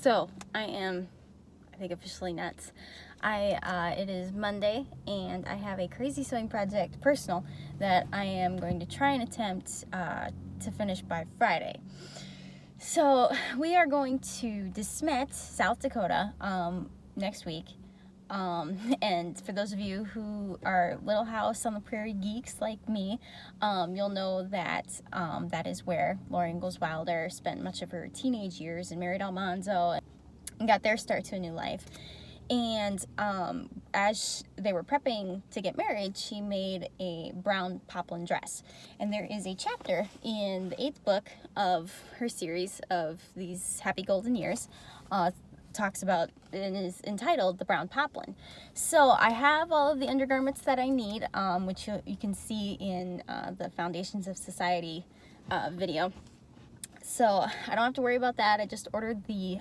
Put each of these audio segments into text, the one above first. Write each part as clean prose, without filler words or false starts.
So I think officially nuts. It is Monday and I have a crazy sewing project, personal, that I am going to try and attempt to finish by Friday. So we are going to De Smet, South Dakota, next week. And for those of you who are Little House on the Prairie geeks like me, you'll know that that is where Laura Ingalls Wilder spent much of her teenage years and married Almanzo and got their start to a new life. And as they were prepping to get married, she made a brown poplin dress. And there is a chapter in the 8th book of her series of these happy golden years. Talks about, and is entitled The Brown Poplin. So I have all of the undergarments that I need, which you can see in the Foundations of Society video. So I don't have to worry about that. I just ordered the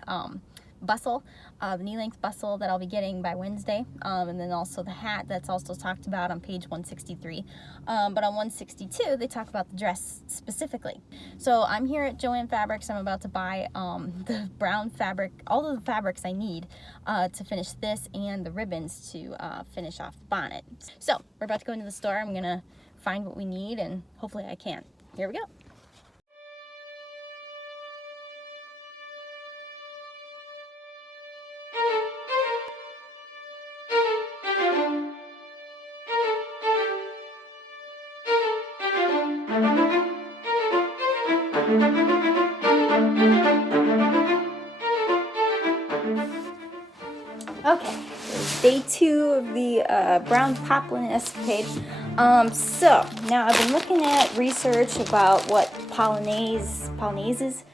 bustle, the knee-length bustle that I'll be getting by Wednesday, and then also the hat that's also talked about on page 163. But on 162, they talk about the dress specifically. So I'm here at Joann Fabrics. I'm about to buy the brown fabric, all of the fabrics I need to finish this, and the ribbons to finish off the bonnet. So we're about to go into the store. I'm gonna find what we need, and hopefully I can. Here we go. Okay, day 2 of the Brown Poplin escapade. So now I've been looking at research about what polonaises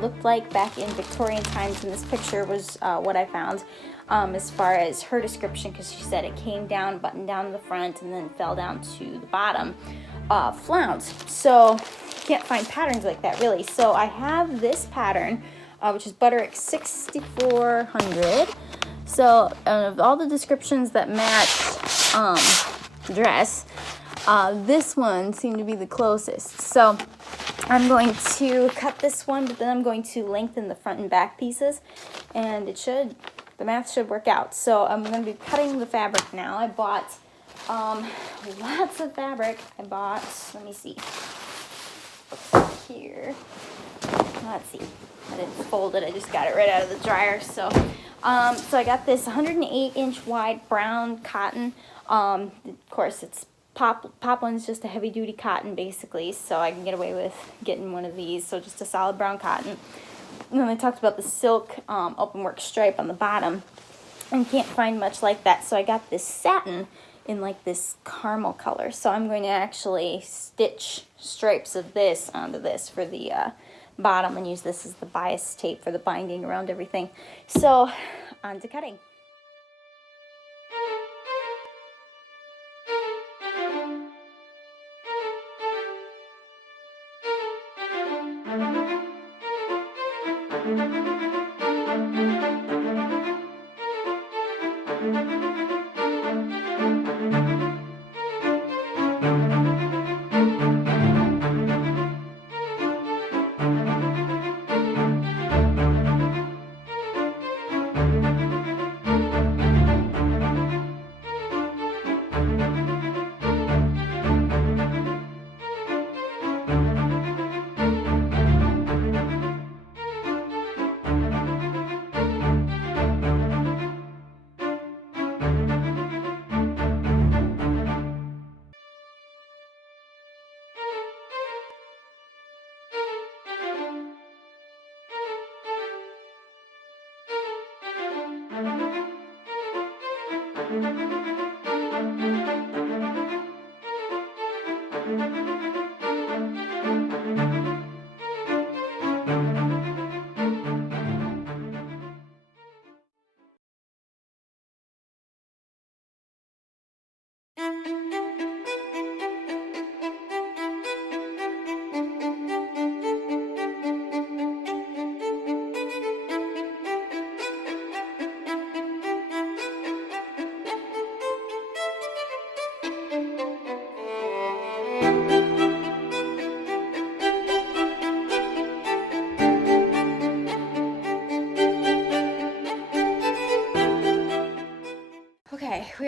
looked like back in Victorian times, and this picture was what I found as far as her description, because she said it came down, buttoned down to the front, and then fell down to the bottom, flounced. So can't find patterns like that really. So I have this pattern, which is Butterick 6400. So of all the descriptions that match the dress, this one seemed to be the closest. So I'm going to cut this one, but then I'm going to lengthen the front and back pieces, and the math should work out. So I'm going to be cutting the fabric now. I bought lots of fabric. Let me see, here. Let's see. I didn't fold it. I just got it right out of the dryer. So I got this 108-inch wide brown cotton. Of course, it's poplin's just a heavy-duty cotton, basically, so I can get away with getting one of these. So just a solid brown cotton. And then I talked about the silk open work stripe on the bottom, and can't find much like that. So I got this satin in like this caramel color. So I'm going to actually stitch stripes of this onto this for the bottom, and use this as the bias tape for the binding around everything. So on to cutting.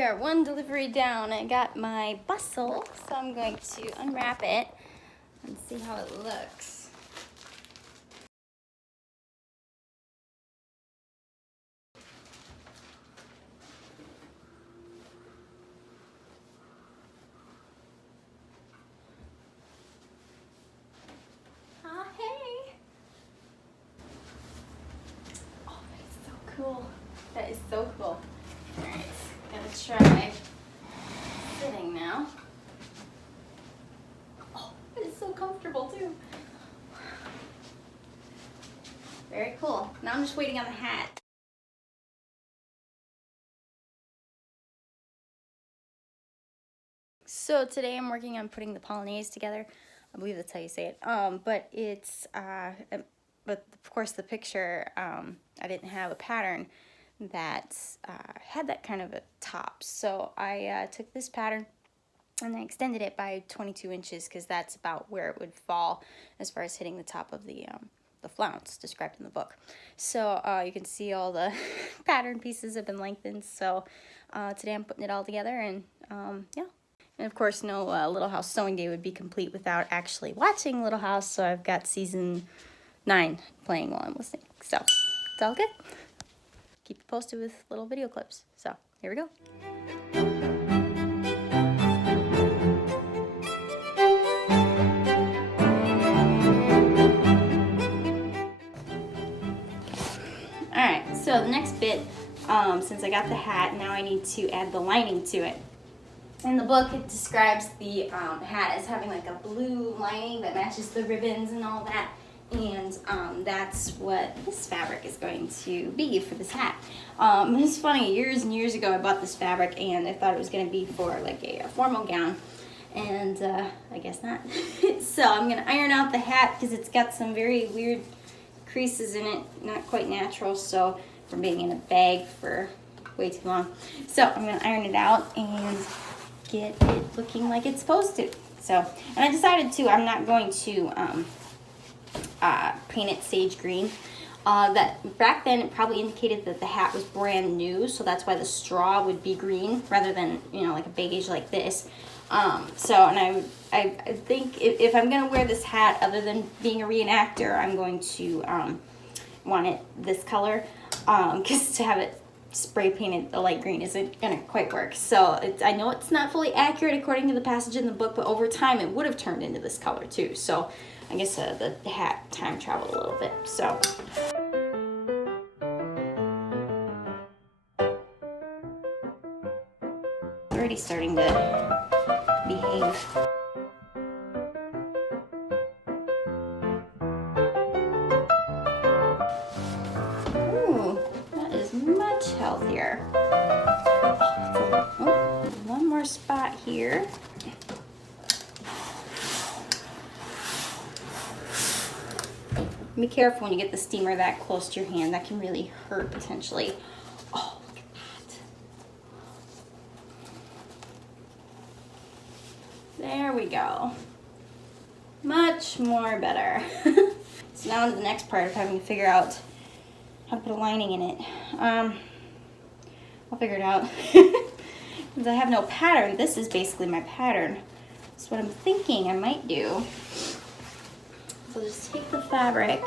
we are one delivery down. I got my bustle, so I'm going to unwrap it and see how it looks. Hey! Oh, that is so cool. That is so cool. Alright, gonna try sitting now. Oh, it is so comfortable too. Very cool. Now I'm just waiting on the hat. So today I'm working on putting the polonaise together. I believe that's how you say it. But it's, but of course the picture, I didn't have a pattern that had that kind of a top. So I took this pattern and I extended it by 22 inches because that's about where it would fall as far as hitting the top of the flounce described in the book. So you can see all the pattern pieces have been lengthened. So today I'm putting it all together, and yeah. And of course, no Little House Sewing Day would be complete without actually watching Little House, so I've got season 9 playing while I'm listening. So it's all good. Keep you posted with little video clips. So here we go. Alright, so the next bit, since I got the hat, now I need to add the lining to it. In the book, it describes the hat as having like a blue lining that matches the ribbons and all that, and that's what this fabric is going to be for this hat. It's funny, years and years ago I bought this fabric and I thought it was going to be for like a formal gown, and I guess not. So I'm going to iron out the hat because it's got some very weird creases in it, not quite natural, so from being in a bag for way too long. So I'm going to iron it out and get it looking like it's supposed to. So, and I decided to, I'm not going to paint it sage green. That back then it probably indicated that the hat was brand new, so that's why the straw would be green rather than, you know, like a beige like this. So, and I think if I'm gonna wear this hat, other than being a reenactor, I'm going to want it this color, because to have it spray painted a light green isn't gonna quite work. So I know it's not fully accurate according to the passage in the book, but over time it would have turned into this color too. So I guess the hat time traveled a little bit. So already starting to behave. Ooh, that is much healthier. Oh, one more spot here. Be careful when you get the steamer that close to your hand. That can really hurt potentially. Oh, look at that. There we go. Much more better. So now to the next part of having to figure out how to put a lining in it. I'll figure it out. Since I have no pattern, this is basically my pattern. That's what I'm thinking I might do. So just take the fabric.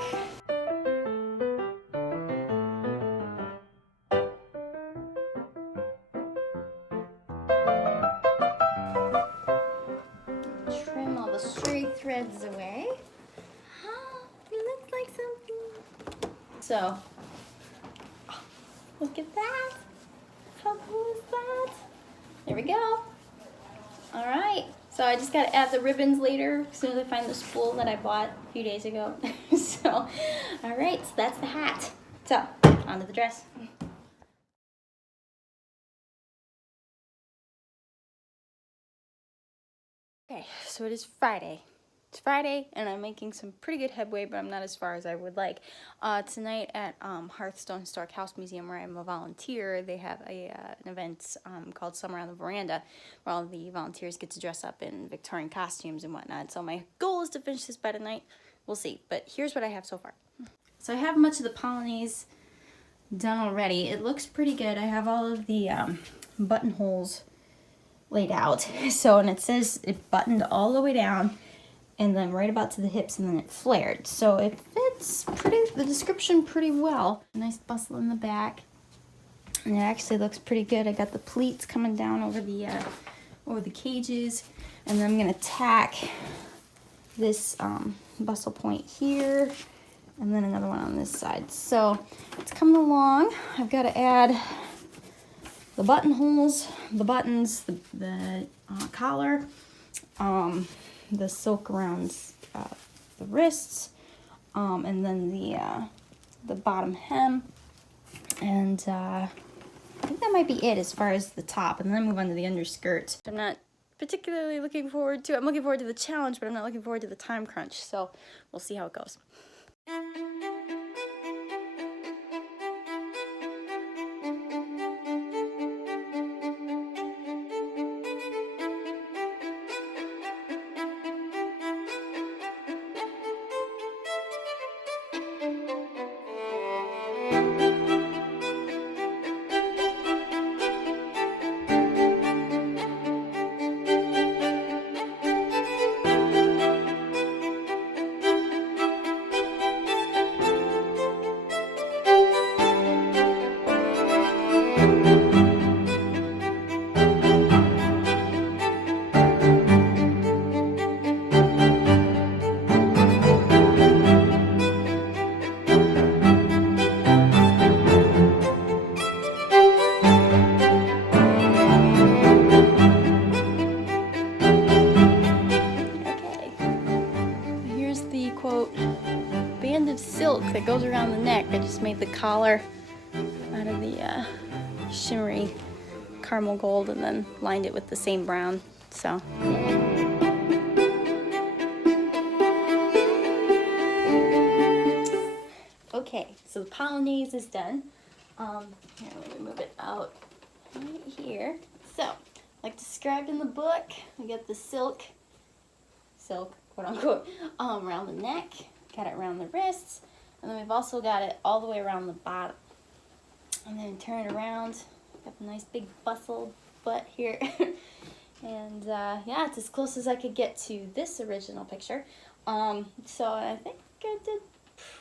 Trim all the stray threads away. It looks like something. So, oh, look at that. How cool is that? There we go. All right. So I just got to add the ribbons later as soon as I find the spool that I bought a few days ago. So, all right, so that's the hat. So, on to the dress. Okay, so it is Friday. It's Friday, and I'm making some pretty good headway, but I'm not as far as I would like. Tonight at Hearthstone Historic House Museum, where I'm a volunteer, they have an event called Summer on the Veranda, where all the volunteers get to dress up in Victorian costumes and whatnot. So my goal is to finish this by tonight. We'll see, but here's what I have so far. So I have much of the polonaise done already. It looks pretty good. I have all of the buttonholes laid out. So, and it says it buttoned all the way down and then right about to the hips, and then it flared. So it fits the description pretty well. Nice bustle in the back. And it actually looks pretty good. I got the pleats coming down over the cages, and then I'm gonna tack this bustle point here, and then another one on this side. So it's coming along. I've got to add the buttonholes, the buttons, the collar, the silk around the wrists, and then the bottom hem, and I think that might be it as far as the top, and then move on to the underskirt. I'm not particularly looking forward to, I'm looking forward to the challenge, but I'm not looking forward to the time crunch, so we'll see how it goes. That goes around the neck. I just made the collar out of the shimmery caramel gold and then lined it with the same brown. So okay, so the polonaise is done. Here, let me move it out right here. So, like described in the book, we got the silk, quote unquote, around the neck. Got it around the wrists. And then we've also got it all the way around the bottom. And then turn it around. Got the nice big bustle butt here. And yeah, it's as close as I could get to this original picture. So I think I did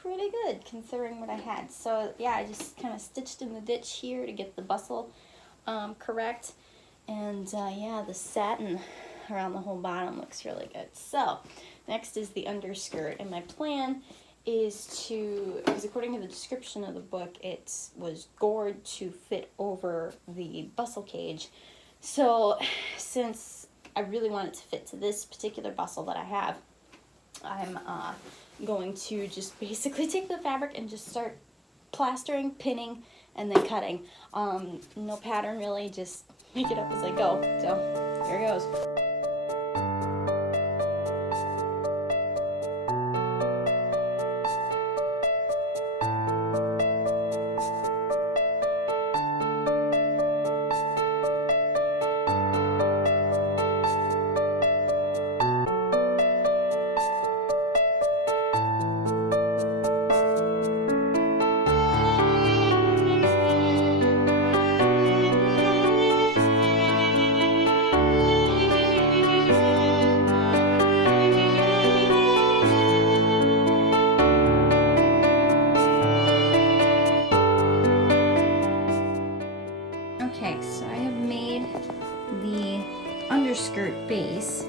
pretty good considering what I had. So yeah, I just kind of stitched in the ditch here to get the bustle correct. And yeah, the satin around the whole bottom looks really good. So next is the underskirt, and my plan is to, because according to the description of the book, it was gored to fit over the bustle cage. So since I really want it to fit to this particular bustle that I have, I'm going to just basically take the fabric and just start plastering, pinning, and then cutting. No pattern really, just make it up as I go. So here it goes. Okay, so I have made the underskirt base.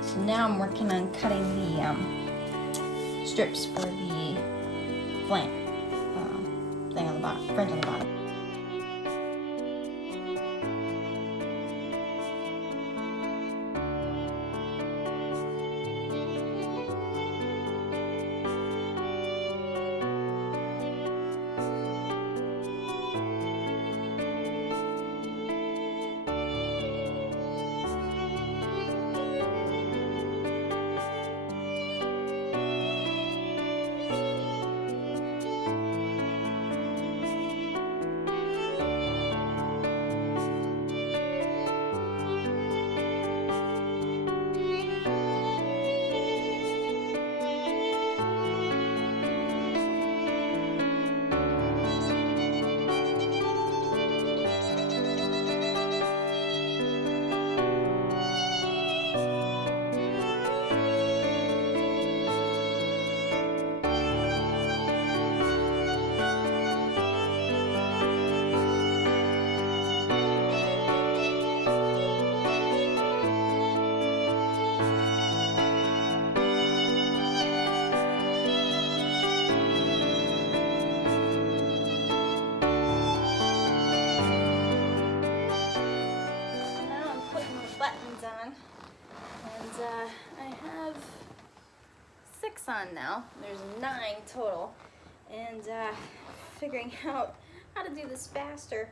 So now I'm working on cutting the strips for the flank thing on the bottom, fringe on the bottom. on, and I have 6 on now. There's 9 total, and figuring out how to do this faster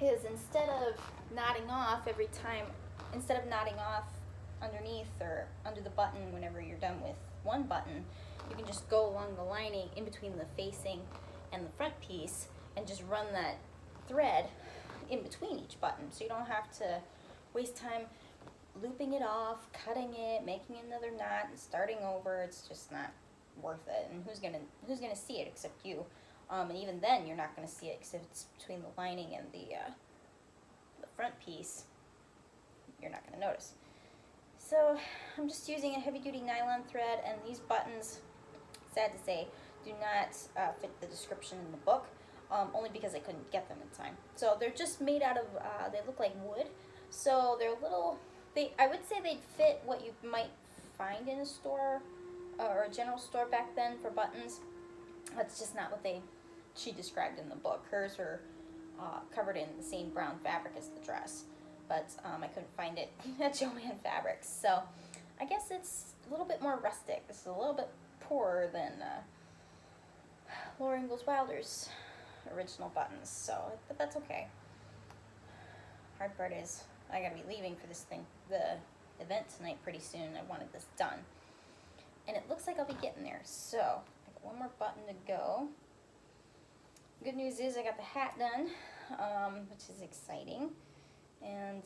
is instead of knotting off every time, instead of knotting off underneath or under the button whenever you're done with one button, you can just go along the lining in between the facing and the front piece and just run that thread in between each button, so you don't have to waste time looping it off, cutting it, making another knot, and starting over. It's just not worth it. And who's gonna see it except you? And even then, you're not gonna see it except it's between the lining and the front piece. You're not gonna notice. So I'm just using a heavy-duty nylon thread, and these buttons, sad to say, do not fit the description in the book, only because I couldn't get them in time. So they're just made out of, they look like wood, so they're little, I would say they'd fit what you might find in a store or a general store back then for buttons. That's just not what she described in the book. Hers are covered in the same brown fabric as the dress, but I couldn't find it at Joann Fabrics. So I guess it's a little bit more rustic. This is a little bit poorer than Laura Ingalls Wilder's original buttons, so, but that's okay. Hard part is I gotta be leaving for the event tonight pretty soon. I wanted this done, and it looks like I'll be getting there. So I got one more button to go. Good news is I got the hat done, which is exciting, and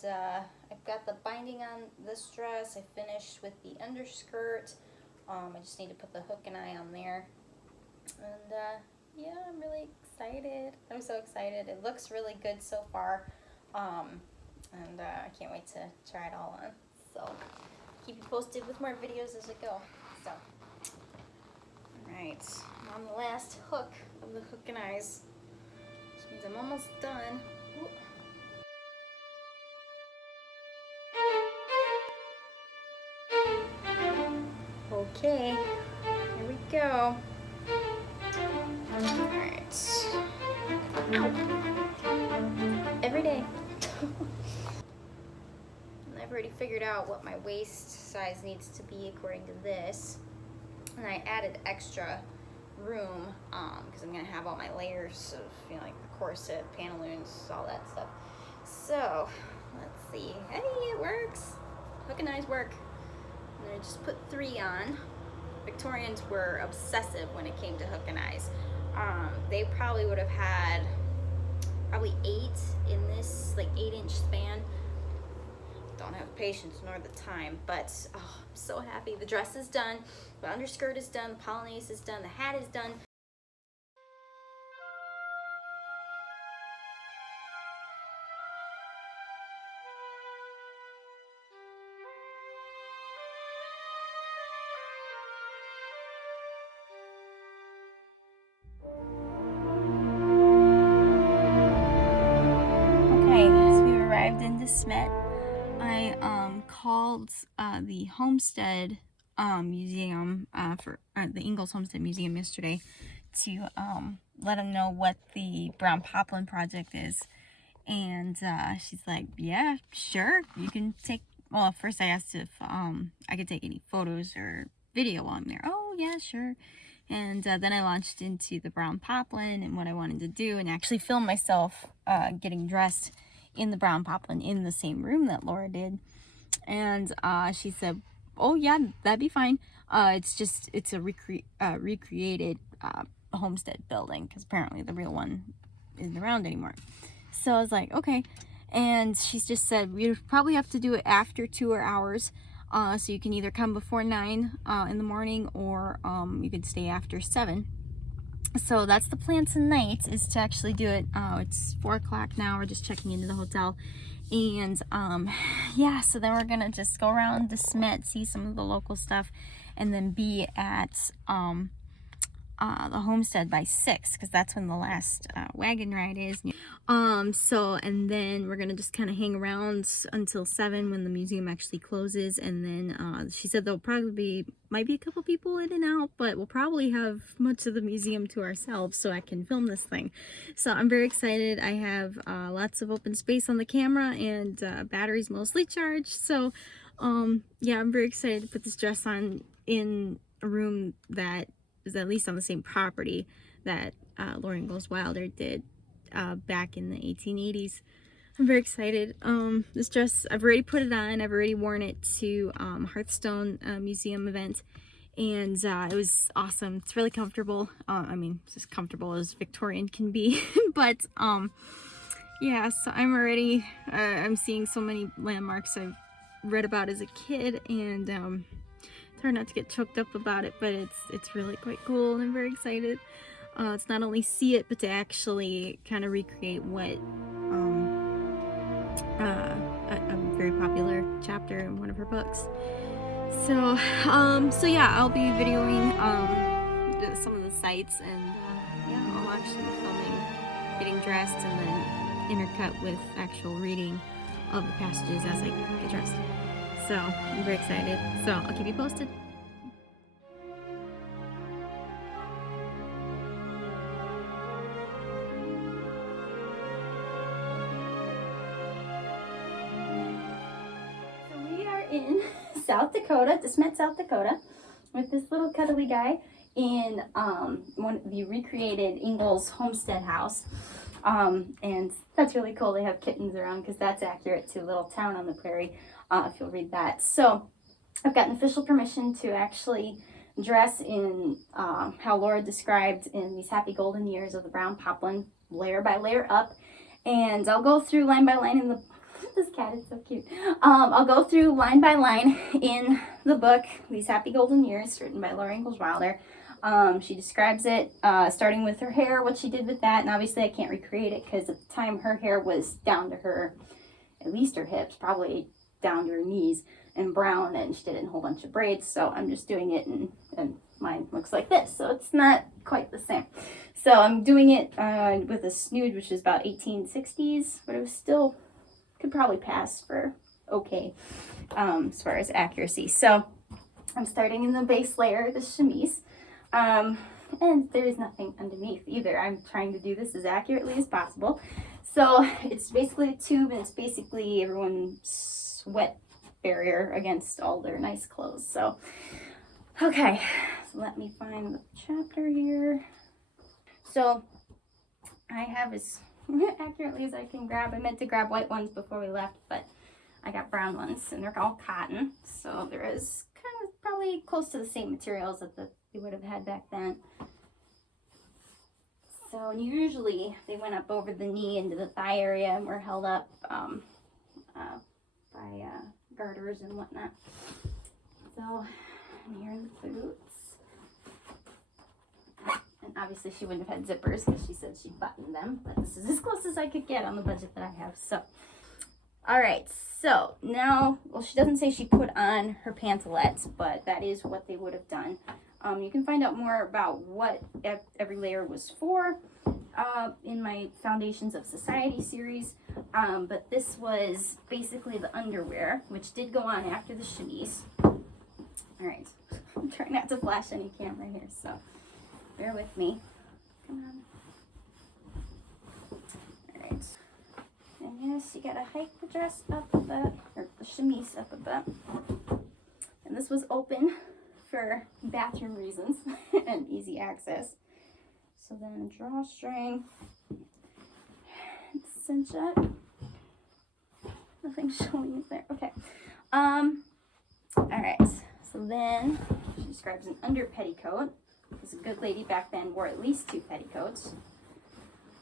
I've got the binding on this dress. I finished with the underskirt. I just need to put the hook and eye on there, and yeah, I'm really excited. I'm so excited. It looks really good so far, and I can't wait to try it all on. So keep you posted with more videos as I go. So, alright, I'm on the last hook of the hook and eyes, which means I'm almost done. Ooh. Okay, here we go. Alright. Every day. I've already figured out what my waist size needs to be according to this. And I added extra room because I'm going to have all my layers of, you know, like the corset, pantaloons, all that stuff. So, let's see. Hey, it works. Hook and eyes work. And I just put 3 on. Victorians were obsessive when it came to hook and eyes. They probably would have had probably 8 in this, like 8-inch span. Don't have patience nor the time, but oh, I'm so happy. The dress is done, the underskirt is done, the polonaise is done, the hat is done. Okay, so we arrived in Zapsplat. I called the Homestead Museum for the Ingalls Homestead Museum yesterday to let them know what the Brown Poplin project is, and she's like, yeah, sure, you can take, well, first I asked if I could take any photos or video while I'm there. Oh yeah, sure. And then I launched into the Brown Poplin and what I wanted to do, and actually filmed myself getting dressed in the Brown Poplin in the same room that Laura did. And she said, oh yeah, that'd be fine. It's a recreated homestead building, because apparently the real one isn't around anymore. So I was like, okay. And she's just said, we probably have to do it after 2 hours. So you can either come before 9 in the morning, or you could stay after 7. So that's the plan tonight, is to actually do it. It's 4 o'clock now. We're just checking into the hotel. And yeah, so then we're gonna just go around Zapsplat, see some of the local stuff, and then be at the homestead by 6, because that's when the last wagon ride is. So, and then we're gonna just kind of hang around until 7 when the museum actually closes, and then she said there'll probably might be a couple people in and out, but we'll probably have much of the museum to ourselves so I can film this thing. So I'm very excited. I have lots of open space on the camera, and batteries mostly charged, so yeah, I'm very excited to put this dress on in a room that is at least on the same property that Laura Ingalls Wilder did back in the 1880s. I'm very excited. This dress, I've already put it on. I've already worn it to Hearthstone Museum event, and it was awesome. It's really comfortable. I mean, it's as comfortable as Victorian can be, but yeah, so I'm already, I'm seeing so many landmarks I've read about as a kid, and it's hard not to get choked up about it, but it's really quite cool, and I'm very excited. It's not only see it, but to actually kind of recreate what a very popular chapter in one of her books. So so yeah, I'll be videoing some of the sites, and yeah, I'll actually be filming getting dressed, and then intercut with actual reading of the passages as I get dressed. So I'm very excited. So I'll keep you posted. So we are in South Dakota, DeSmet, South Dakota, with this little cuddly guy in one of the recreated Ingalls homestead house. And that's really cool. They have kittens around because that's accurate to Little Town on the Prairie, if you'll read that. So I've gotten official permission to actually dress in how Laura described in these happy golden years of the brown poplin, layer by layer up. And I'll go through line by line in the, this cat is so cute. I'll go through line by line in the book, These Happy Golden Years, written by Laura Ingalls Wilder. She describes it, starting with her hair, what she did with that, and obviously I can't recreate it because at the time her hair was down to her, at least her hips, probably down to her knees, and brown, and she did it in a whole bunch of braids, so I'm just doing it, and mine looks like this, so it's not quite the same. So I'm doing it with a snood, which is about 1860s, but it was still, could probably pass for okay as far as accuracy. So I'm starting in the base layer, the chemise. And there's nothing underneath either. I'm trying to do this as accurately as possible. So it's basically a tube, and it's basically everyone's sweat barrier against all their nice clothes. So, okay, so let me find the chapter here. So I have as accurately as I can grab. I meant to grab white ones before we left, but I got brown ones, and they're all cotton. So there is kind of probably close to the same materials that they would have had back then. So usually they went up over the knee into the thigh area and were held up by garters and whatnot. So here are the boots. And obviously she wouldn't have had zippers because she said she buttoned them, but this is as close as I could get on the budget that I have. So, all right. So now, well, she doesn't say she put on her pantalettes, but that is what they would have done. You can find out more about what every layer was for in my Foundations of Society series, but this was basically the underwear, which did go on after the chemise. All right, I'm trying not to flash any camera here, so bear with me. Come on. All right. And yes, you gotta hike the dress up a bit, or the chemise up a bit. And this was open for bathroom reasons and easy access. So then a drawstring, cinch up. Nothing showing there. Okay. All right. So then she describes an under petticoat, because a good lady back then wore at least 2 petticoats.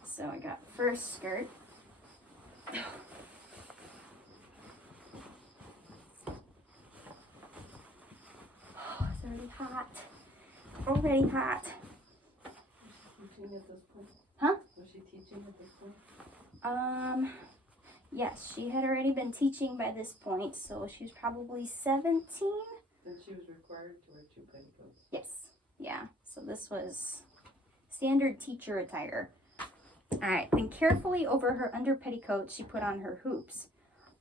So I got the first skirt. Oh, it's already hot. Already hot. Was she teaching at this point? Huh? Was she teaching at this point? Yes, she had already been teaching by this point, so she was probably 17. Then she was required to wear 2 petticoats. Yes. Yeah, so this was standard teacher attire. All right, then carefully over her under petticoat, she put on her hoops.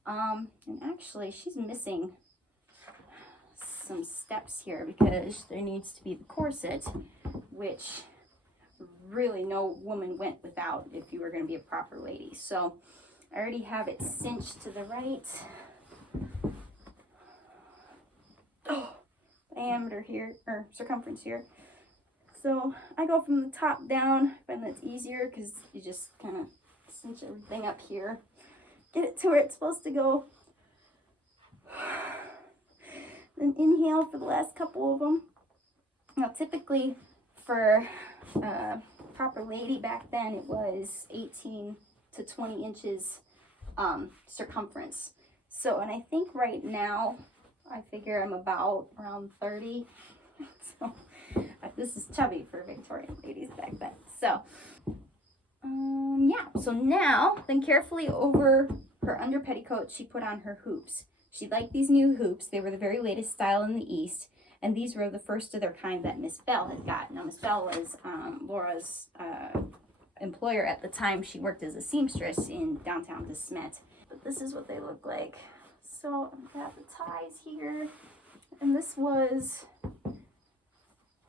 And actually, she's missing some steps here because there needs to be the corset, which really no woman went without if you were going to be a proper lady. So I already have it cinched to the right. Diameter here, or circumference here. So I go from the top down. I find that's easier because you just kind of cinch everything up here. Get it to where it's supposed to go. Then inhale for the last couple of them. Now typically for proper lady back then, it was 18 to 20 inches circumference. So, and I think right now, I figure I'm about around 30. So, this is chubby for Victorian ladies back then. So, yeah. So now, then carefully over her under petticoat, she put on her hoops. She liked these new hoops. They were the very latest style in the East. And these were the first of their kind that Miss Bell had got. Now, Miss Bell was Laura's employer at the time. She worked as a seamstress in downtown De Smet. But this is what they look like. So I have the ties here. And this was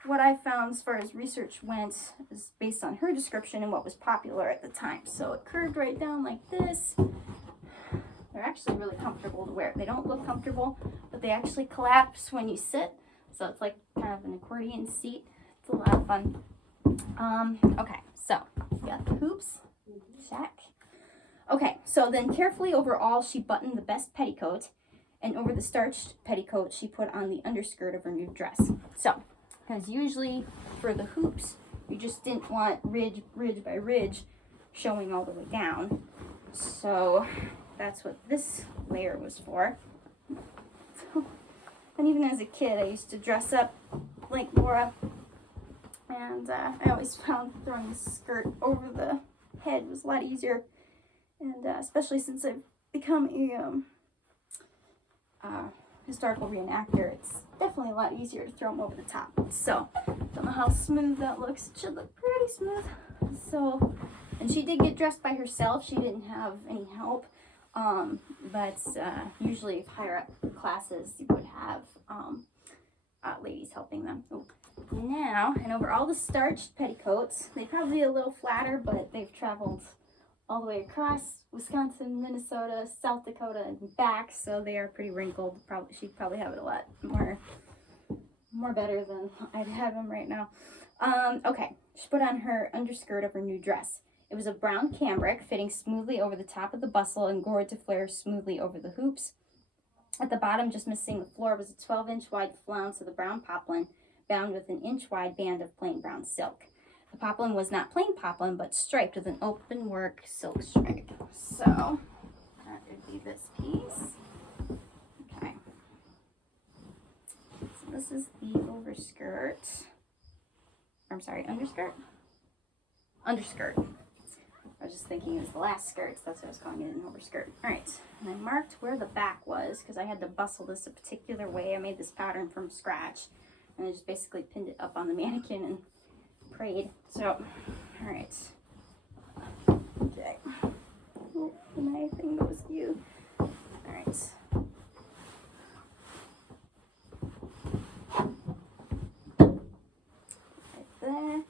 what I found as far as research went, is based on her description and what was popular at the time. So it curved right down like this. They're actually really comfortable to wear. They don't look comfortable, but they actually collapse when you sit. So it's like kind of an accordion seat. It's a lot of fun. Okay, so we got the hoops. Check. Okay, so then carefully over all, she buttoned the best petticoat, and over the starched petticoat, she put on the underskirt of her new dress. So, because usually for the hoops, you just didn't want ridge by ridge showing all the way down. So that's what this layer was for. So, and even as a kid, I used to dress up like Laura, and I always found throwing the skirt over the head was a lot easier, and especially since I've become a historical reenactor, it's definitely a lot easier to throw them over the top. So, don't know how smooth that looks. It should look pretty smooth. So, and she did get dressed by herself. She didn't have any help. But usually higher up classes, you would have ladies helping them. Ooh. Now, and over all the starched petticoats, they probably a little flatter, but they've traveled all the way across Wisconsin, Minnesota, South Dakota, and back, so they are pretty wrinkled. She'd probably have it a lot more better than I'd have them right now. Okay, she put on her underskirt of her new dress. It was a brown cambric fitting smoothly over the top of the bustle and gored to flare smoothly over the hoops. At the bottom, just missing the floor, was a 12-inch wide flounce of the brown poplin bound with an inch-wide band of plain brown silk. The poplin was not plain poplin, but striped with an open work silk stripe. So that would be this piece. Okay. So this is the overskirt. I'm sorry, underskirt? Underskirt. I was just thinking it was the last skirt, so that's what I was calling it, an overskirt. All right, and I marked where the back was because I had to bustle this a particular way. I made this pattern from scratch, and I just basically pinned it up on the mannequin and prayed. So, all right. Okay. Oh, my thing goes you. All right. Right there.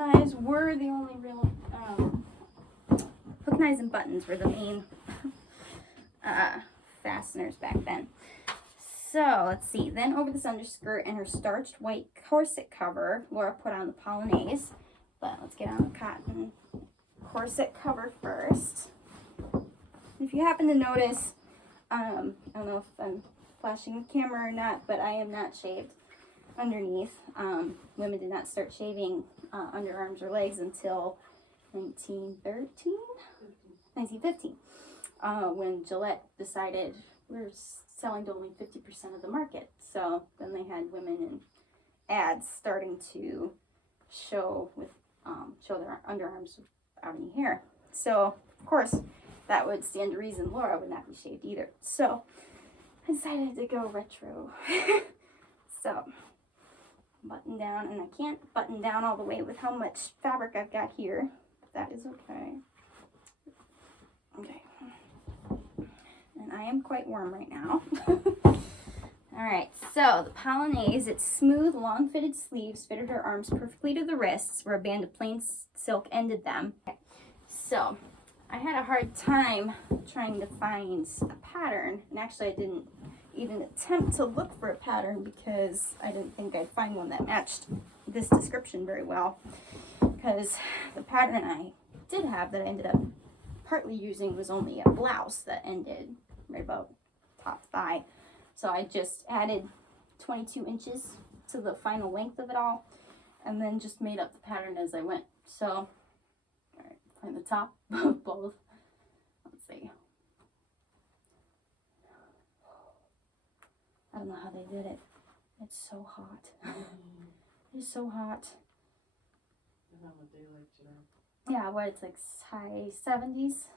Eyes were the only real hook and eyes and buttons were the main fasteners back then. So let's see. Then over this underskirt and her starched white corset cover, Laura put on the polonaise. But let's get on the cotton corset cover first. If you happen to notice, I don't know if I'm flashing the camera or not, but I am not shaved underneath. Women did not start shaving underarms or legs until 1915, when Gillette decided we're selling to only 50% of the market. So then they had women in ads starting to show their underarms without any hair. So, of course, that would stand to reason Laura would not be shaved either. So, I decided to go retro. So, button down, and I can't button down all the way with how much fabric I've got here, but that is okay. Okay. And I am quite warm right now. Alright, so the polonaise, its smooth, long-fitted sleeves fitted her arms perfectly to the wrists, where a band of plain silk ended them. So, I had a hard time trying to find a pattern, and actually I didn't even attempt to look for a pattern because I didn't think I'd find one that matched this description very well. Because the pattern I did have that I ended up partly using was only a blouse that ended right about top thigh. So I just added 22 inches to the final length of it all, and then just made up the pattern as I went. So, all right, find the top of both. Let's see. I don't know how they did it. It's so hot. It's so hot. Yeah, what, it's like high 70s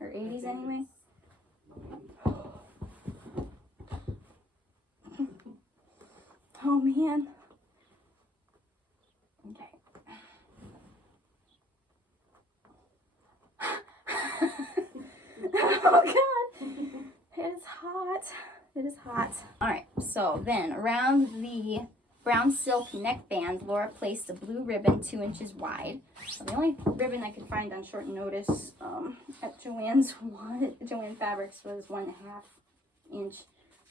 or 80s anyway. Oh man. Okay. Oh god. It is hot. It is hot. Alright, so then around the brown silk neckband, Laura placed a blue ribbon 2 inches wide. So the only ribbon I could find on short notice at Joanne Fabrics was 1.5 inch.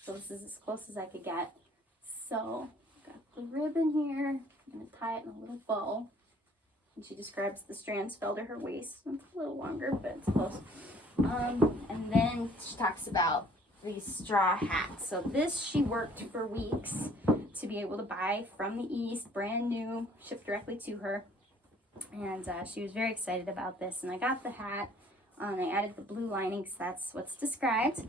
So this is as close as I could get. So, got the ribbon here. I'm going to tie it in a little bow. And she describes the strands fell to her waist. It's a little longer, but it's close. And then she talks about these straw hats. So this she worked for weeks to be able to buy from the East, brand new, shipped directly to her. And she was very excited about this. And I got the hat. I added the blue lining because that's what's described.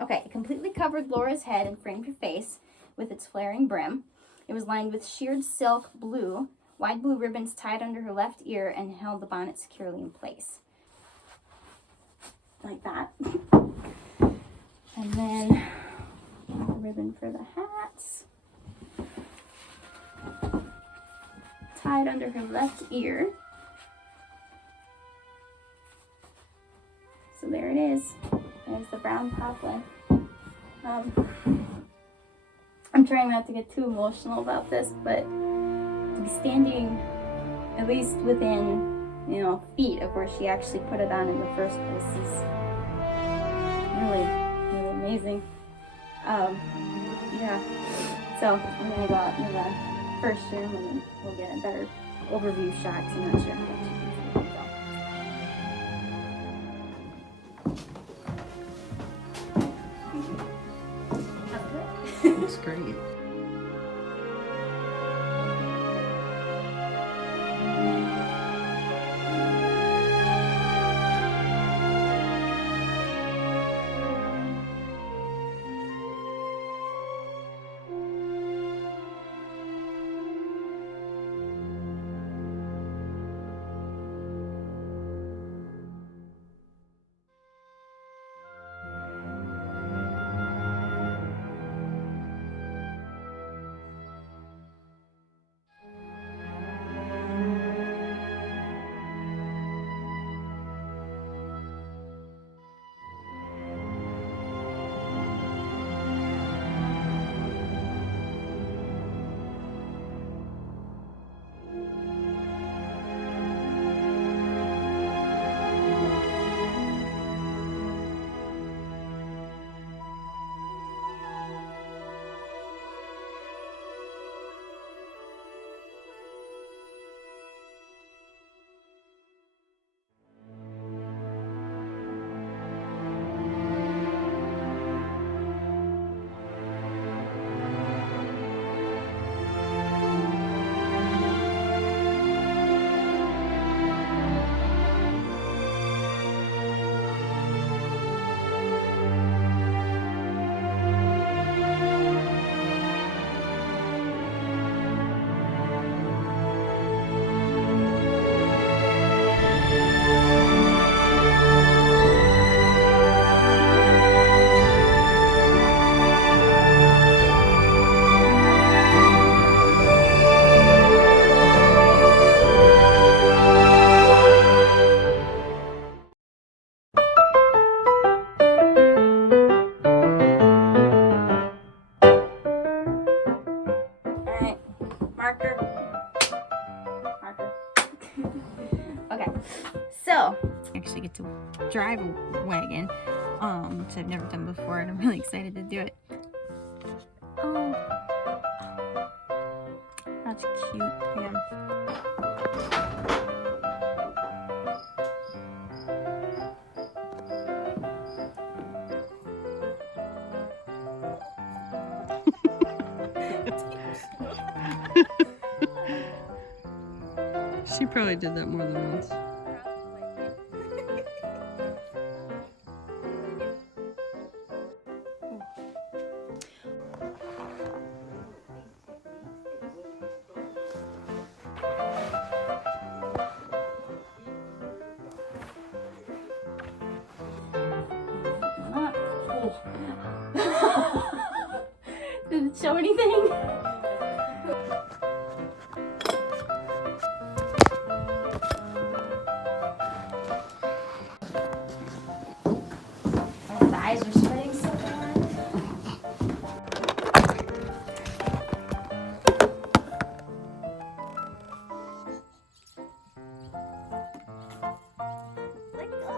Okay, it completely covered Laura's head and framed her face with its flaring brim. It was lined with sheared silk blue, wide blue ribbons tied under her left ear and held the bonnet securely in place. Like that. And then the ribbon for the hats. Tied under her left ear. So there it is. There's the brown poplin. I'm trying not to get too emotional about this, but to be standing at least within, feet of where she actually put it on in the first place is really, really amazing. Yeah. So I'm gonna go out into the first room and then we'll get a better overview shot. I'm not sure how much you can see. Looks great. Okay, so I actually get to drive a wagon, which I've never done before, and I'm really excited to do it. Oh, that's cute, Pam. She probably did that more than once. Did it show anything? The eyes are spreading so bad. Let go.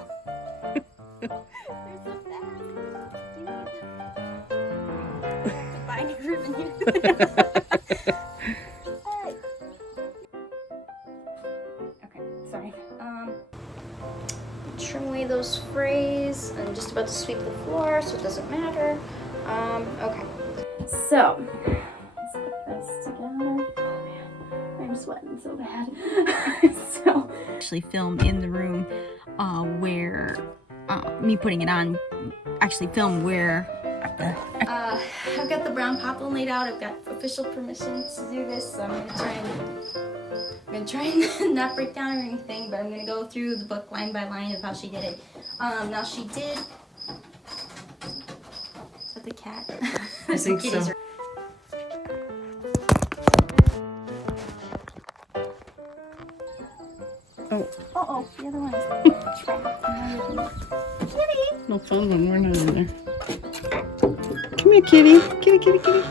They're so fast. You need to find a ribbon here. Okay, sorry. Trim away those frays. I'm just about to sweep the floor, so it doesn't matter. Okay. So, let's put this together. Oh man, I'm sweating so bad. So, actually film in the room where me putting it on. Actually film where. I've got the brown poplin laid out. I've got official permission to do this, so I'm gonna try and not break down or anything, but I'm gonna go through the book line by line of how she did it. Now she did. Is that the cat? I think so. Oh. Uh-oh, the other one is trapped. Kitty! No fun when we're not in there. Come here, kitty. Kitty, kitty, kitty.